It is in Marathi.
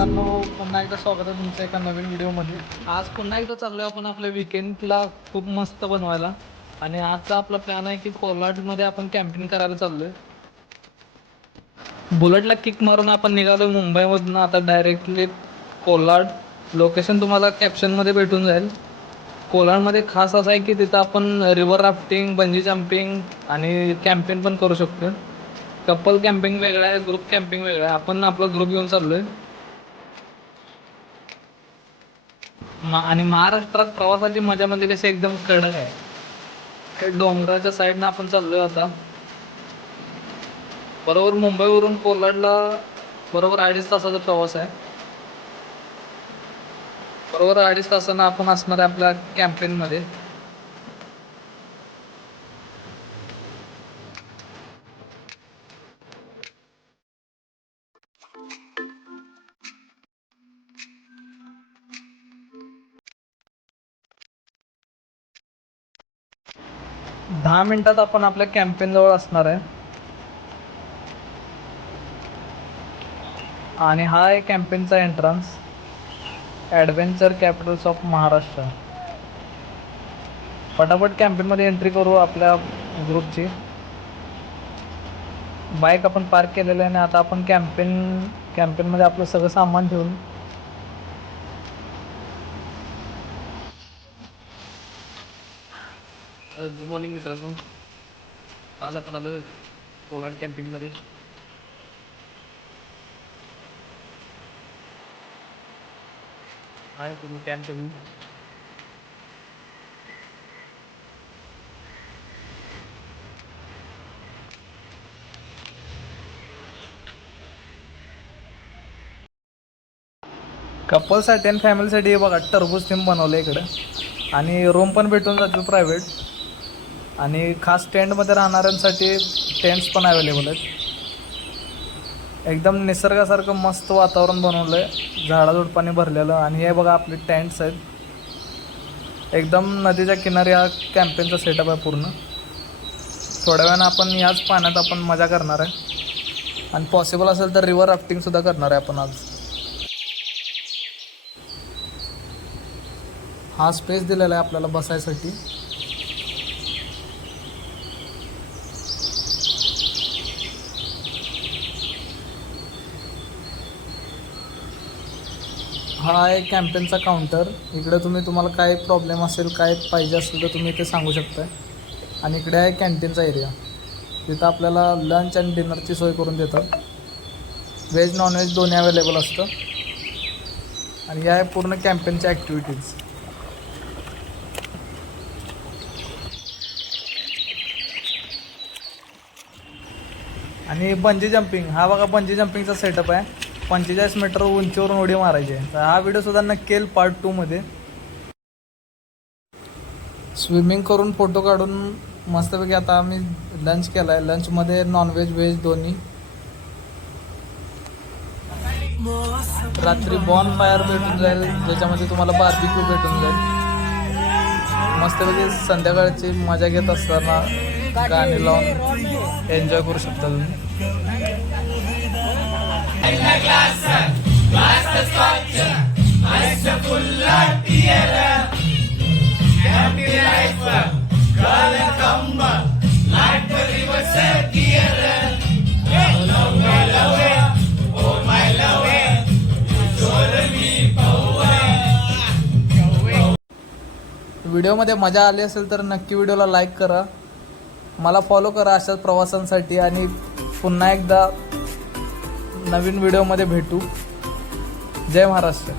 मित्रांनो पुन्हा एकदा स्वागत आहे तुमचं एका नवीन व्हिडिओमध्ये. आज पुन्हा एकदा चाललो आहे आपण आपल्या विकेंडला खूप मस्त बनवायला. आणि आजचा आपला प्लॅन आहे की कोलाडमध्ये आपण कॅम्पिंग करायला चाललो आहे बुलेटला किक मारून आपण निघालो मुंबईमधून. आता डायरेक्टली कोलाड लोकेशन तुम्हाला कॅप्शनमध्ये भेटून जाईल. कोलाडमध्ये खास असं आहे की तिथं आपण रिव्हर राफ्टिंग बंजी जम्पिंग आणि कॅम्पिंग पण करू शकतो कपल कॅम्पिंग वेगळं आहे ग्रुप कॅम्पिंग वेगळं आहे. आपण आपला ग्रुप घेऊन चाललो आहे आणि महाराष्ट्रात प्रवासाची मजा म्हणजे कशी एकदम कडक आहे. डोंगराच्या साईडनं आपण चाललोय आता. बरोबर मुंबईवरून कोलाडला बरोबर अडीच तासाचा प्रवास आहे. बरोबर अडीच तासानं आपण असणार आहे आपल्या कॅम्पेनमध्ये. दहा मिनिटात आपण आपल्या कॅम्पेन जवळ असणार आहे. आणि हा आहे कॅम्पेनचा entrance adventure capitals of Maharashtra पटापट कॅम्पेनमध्ये एंट्री करू आपल्या ग्रुपची बाईक आपण पार्क केलेलं आहे आणि आता आपण कॅम्पेन कॅम्पेनमध्ये आपलं सगळं सामान ठेवून गुड मॉर्निंग मित्रांनो. आज आपण आलो कोलाड कॅम्पिंगमध्ये. आहे तुम्ही कॅम्पिंग कपलसाठी आणि फॅमिलीसाठी बघा टरबूज थीम बनवलं इकडं. आणि रूम पण भेटून जातील प्रायव्हेट आणि खास टेंटमध्ये राहणाऱ्यांसाठी टेंट्स पण अवेलेबल आहेत. एकदम निसर्गासारखं मस्त वातावरण बनवलं आहे झाडाझुडपाने भरलेलं आणि हे बघा आपले टेंट्स आहेत. एकदम नदीच्या किनारी हा कॅम्पेनचा सेटअप आहे पूर्ण. थोड्या वेळानं आपण याच पाण्यात आपण मजा करणार आहे. आणि पॉसिबल असेल तर रिवर राफ्टिंगसुद्धा करणार आहे आपण आज. हा स्पेस दिलेला आहे आपल्याला बसायसाठी. हा आहे कॅम्पेनचा काउंटर इकडे तुम्ही तुम्हाला काय प्रॉब्लेम असेल काय पाहिजे असेल तर तुम्ही इथे सांगू शकता आणि इकडे आहे कॅन्टीनचा एरिया तिथं आपल्याला लंच आणि डिनरची सोय करून देतात. व्हेज नॉनव्हेज दोन्ही अवेलेबल असतं. आणि या आहे पूर्ण कॅम्पेनच्या ॲक्टिव्हिटीज आणि बंजी जम्पिंग हा बघा बंजी जम्पिंगचा सेटअप आहे. पंचेचाळीस मीटर उंचीवरून उडी मारायची. आहे तर हा व्हिडिओ सुद्धा नक्की येईल पार्ट टूमध्ये स्विमिंग करून फोटो काढून मस्तपैकी आता आम्ही लंच केला आहे लंचमध्ये नॉनव्हेज व्हेज दोन्ही. रात्री बॉन फायर भेटून जाईल. ज्याच्यामध्ये तुम्हाला बार्बिक्यू भेटून जाईल. मस्तपैकी संध्याकाळची मजा घेत असताना गाणी लावून एन्जॉय करू शकता तुम्ही. व्हिडिओमध्ये मजा आली असेल तर नक्की व्हिडिओला लाईक करा. मला फॉलो करा अशाच प्रवासांसाठी आणि पुन्हा एकदा नवीन व्हिडिओमध्ये भेटू. जय महाराष्ट्र.